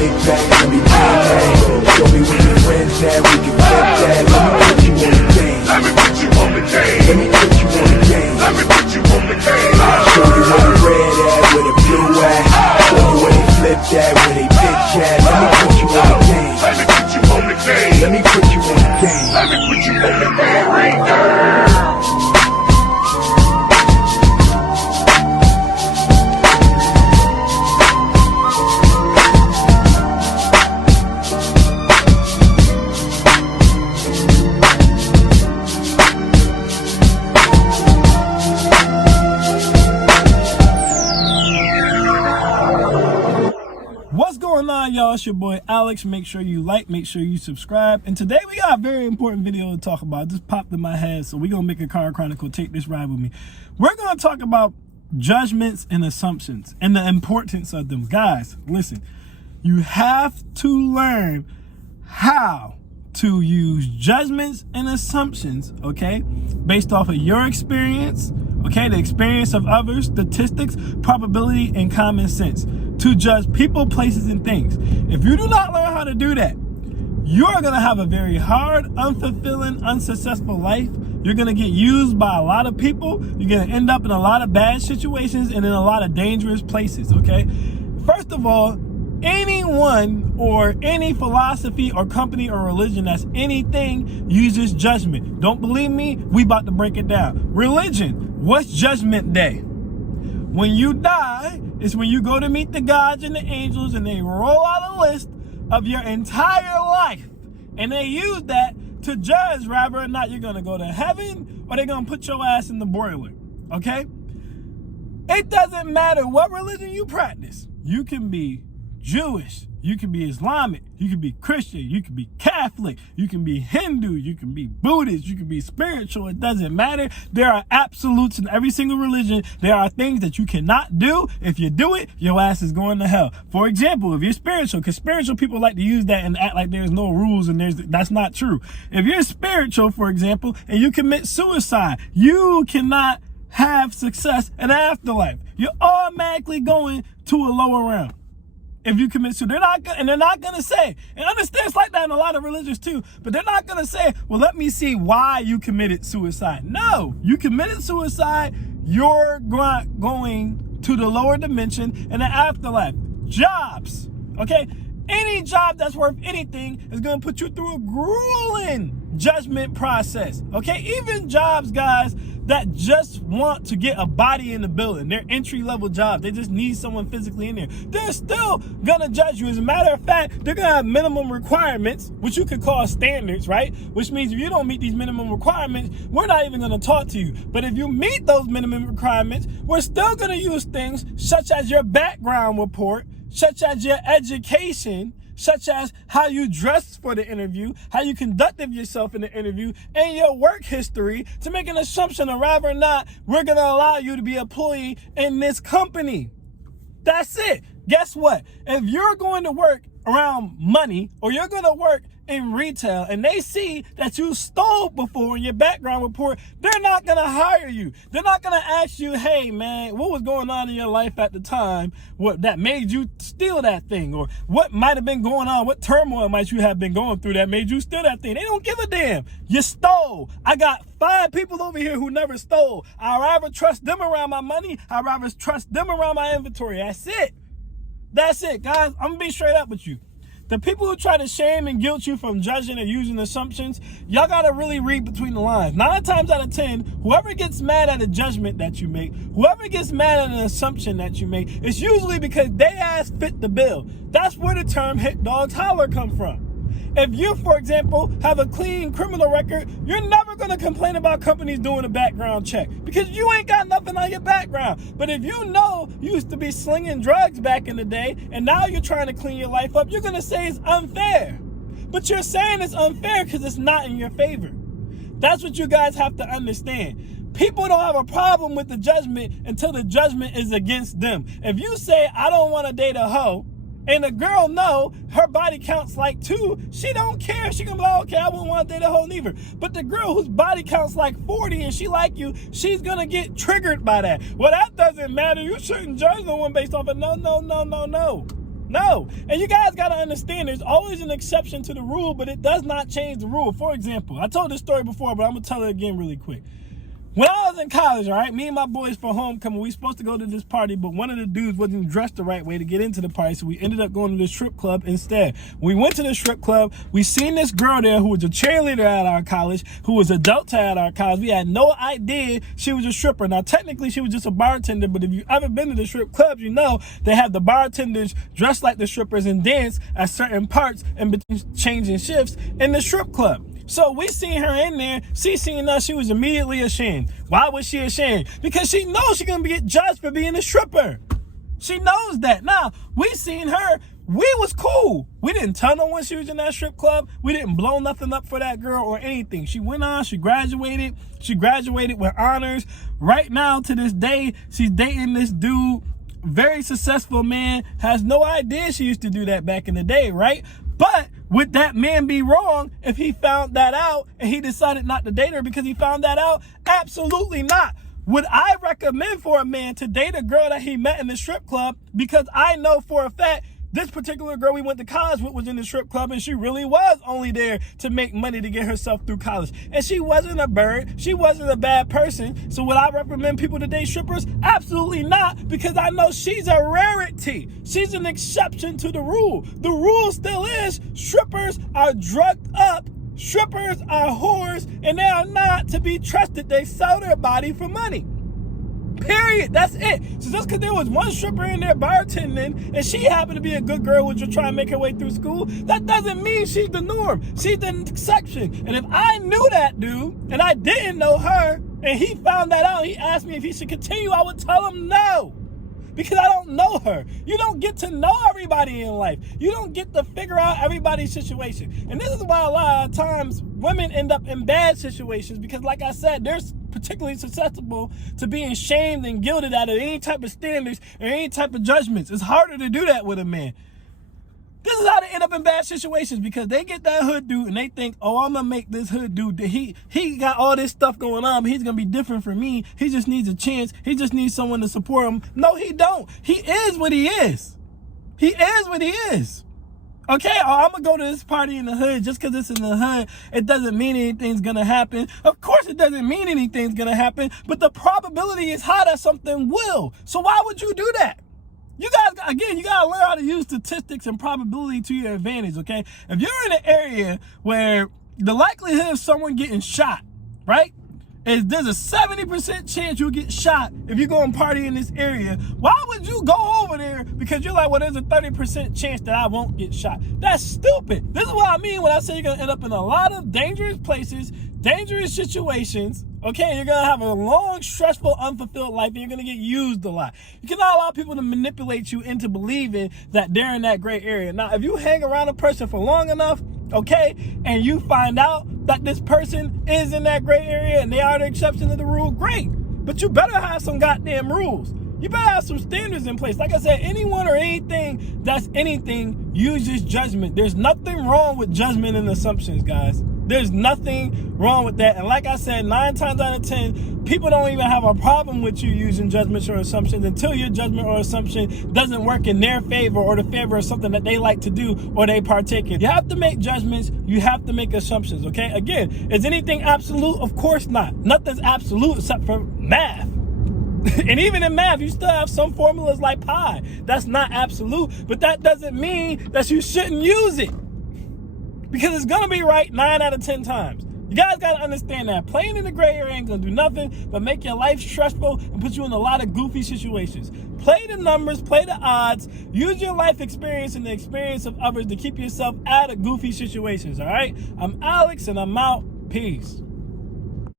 big bag, let me bang bang. Show me where your friends at, we can flip that. Let me put you on the game. Let me put you on the game. Let me put you on the game. Let me put you on the game. Show you where the red at, where the blue at. Show you where they flip that, where they bitch at. Let me put you on the game. Let me put you on the game. Let me put you on the game. Let me put you on the game right now. What's going on, y'all? It's your boy Alex. Make sure you like, make sure you subscribe. And today we got a very important video to talk about. It just popped in my head, so we're gonna make a car chronicle. Take this ride with me. We're gonna talk about judgments and assumptions and the importance of them. Guys, listen, you have to learn how to use judgments and assumptions, okay, based off of your experience, okay, the experience of others, statistics, probability, and common sense, to judge people, places, and things. If you do not learn how to do that, you're gonna have a very hard, unfulfilling, unsuccessful life. You're gonna get used by a lot of people. You're gonna end up in a lot of bad situations and in a lot of dangerous places, okay? First of all, anyone or any philosophy or company or religion that's anything uses judgment. Don't believe me? We about to break it down. Religion, what's Judgment Day? When you die, it's when you go to meet the gods and the angels and they roll out a list of your entire life. And they use that to judge whether or not you're gonna go to heaven or they're gonna put your ass in the broiler, okay? It doesn't matter what religion you practice. You can be Jewish, you can be Islamic, you can be Christian, you can be Catholic, you can be Hindu, you can be Buddhist, you can be spiritual. It doesn't matter. There are absolutes in every single religion. There are things that you cannot do. If you do it, your ass is going to hell. For example, if you're spiritual, because spiritual people like to use that and act like there's no rules, and that's not true. If you're spiritual, for example, and you commit suicide, you cannot have success in the afterlife. You're automatically going to a lower realm. If you commit suicide, they're not gonna say, and understand it's like that in a lot of religions too, but they're not gonna say, well, let me see why you committed suicide. No, you committed suicide, you're going to the lower dimension in the afterlife. Jobs, okay? Any job that's worth anything is gonna put you through a grueling judgment process, okay? Even jobs, guys, that just want to get a body in the building, they're entry-level jobs, they just need someone physically in there, they're still gonna judge you. As a matter of fact, they're gonna have minimum requirements, which you could call standards, right? Which means if you don't meet these minimum requirements, we're not even gonna talk to you. But if you meet those minimum requirements, we're still gonna use things such as your background report, such as your education, such as how you dressed for the interview, how you conducted yourself in the interview, and your work history to make an assumption of whether or not we're gonna allow you to be an employee in this company. That's it. Guess what? If you're going to work around money, or you're gonna work in retail, and they see that you stole before in your background report, they're not gonna hire you. They're not gonna ask you, hey man, what was going on in your life at the time what that made you steal that thing, or what might have been going on, what turmoil might you have been going through that made you steal that thing. They don't give a damn. You stole. I got 5 people over here who never stole. I'd rather trust them around my money. I'd rather trust them around my inventory. That's it. That's it, guys. I'm gonna be straight up with you. The people who try to shame and guilt you from judging or using assumptions, y'all gotta really read between the lines. 9 times out of 10, whoever gets mad at a judgment that you make, whoever gets mad at an assumption that you make, it's usually because they ass fit the bill. That's where the term hit dogs holler come from. If you, for example, have a clean criminal record, you're never going to complain about companies doing a background check because you ain't got nothing on your background. But if you know you used to be slinging drugs back in the day and now you're trying to clean your life up, you're going to say it's unfair. But you're saying it's unfair because it's not in your favor. That's what you guys have to understand. People don't have a problem with the judgment until the judgment is against them. If you say, I don't want to date a hoe, and the girl know her body counts like 2, she don't care. She gonna be like, okay, I wouldn't want to date a hoe neither. But the girl whose body counts like 40 and she like you, she's gonna get triggered by that. Well, that doesn't matter. You shouldn't judge no one based off of no. No. And you guys got to understand, there's always an exception to the rule, but it does not change the rule. For example, I told this story before, but I'm going to tell it again really quick. When I was in college, all right, me and my boys for homecoming, we supposed to go to this party, but one of the dudes wasn't dressed the right way to get into the party, so we ended up going to the strip club instead. When we went to the strip club, we seen this girl there who was a cheerleader at our college, who was a Delta at our college. We had no idea she was a stripper. Now, technically, she was just a bartender, but if you've ever been to the strip clubs, you know they have the bartenders dressed like the strippers and dance at certain parts in between changing shifts in the strip club. So we seen her in there. She seen us. She was immediately ashamed. Why was she ashamed? Because she knows she's going to get judged for being a stripper. She knows that. Now, we seen her. We was cool. We didn't tell no one she was in that strip club. We didn't blow nothing up for that girl or anything. She went on. She graduated. She graduated with honors. Right now, to this day, she's dating this dude. Very successful man. Has no idea she used to do that back in the day, right? But would that man be wrong if he found that out and he decided not to date her because he found that out? Absolutely not. Would I recommend for a man to date a girl that he met in the strip club? Because I know for a fact this particular girl we went to college with was in the strip club, and she really was only there to make money to get herself through college. And she wasn't a bird. She wasn't a bad person. So would I recommend people to date strippers? Absolutely not, because I know she's a rarity. She's an exception to the rule. The rule still is strippers are drugged up. Strippers are whores, and they are not to be trusted. They sell their body for money. Period. That's it. So just because there was one stripper in there bartending and she happened to be a good girl who was just trying to make her way through school, that doesn't mean she's the norm. She's the exception. And if I knew that dude and I didn't know her and he found that out, he asked me if he should continue, I would tell him no. Because I don't know her. You don't get to know everybody in life. You don't get to figure out everybody's situation. And this is why a lot of times women end up in bad situations, because like I said, they're particularly susceptible to being shamed and guilted out of any type of standards or any type of judgments. It's harder to do that with a man. This is how they end up in bad situations, because they get that hood dude and they think, oh, I'm going to make this hood dude. He got all this stuff going on, but he's going to be different from me. He just needs a chance. He just needs someone to support him. No, he don't. He is what he is. He is what he is. Okay, I'm going to go to this party in the hood. Just because it's in the hood, it doesn't mean anything's going to happen. Of course it doesn't mean anything's going to happen, but the probability is high that something will. So why would you do that? You guys, again, you got to learn how to use statistics and probability to your advantage, okay? If you're in an area where the likelihood of someone getting shot, right, is there's a 70% chance you'll get shot if you go and party in this area, why would you go over there because you're like, well, there's a 30% chance that I won't get shot? That's stupid. This is what I mean when I say you're going to end up in a lot of dangerous places, dangerous situations, okay? You're going to have a long, stressful, unfulfilled life, and you're going to get used a lot. You cannot allow people to manipulate you into believing that they're in that gray area. Now, if you hang around a person for long enough, okay, and you find out that this person is in that gray area and they are the exception to the rule, great. But you better have some goddamn rules. You better have some standards in place. Like I said, anyone or anything that's anything uses judgment. There's nothing wrong with judgment and assumptions, guys. There's nothing wrong with that. And like I said, 9 times out of 10, people don't even have a problem with you using judgments or assumptions until your judgment or assumption doesn't work in their favor or the favor of something that they like to do or they partake in. You have to make judgments. You have to make assumptions, okay? Again, is anything absolute? Of course not. Nothing's absolute except for math. And even in math, you still have some formulas like pi. That's not absolute, but that doesn't mean that you shouldn't use it, because it's going to be right 9 out of 10 times. You guys got to understand that. Playing in the gray area ain't going to do nothing but make your life stressful and put you in a lot of goofy situations. Play the numbers, play the odds, use your life experience and the experience of others to keep yourself out of goofy situations, all right? I'm Alex, and I'm out. Peace.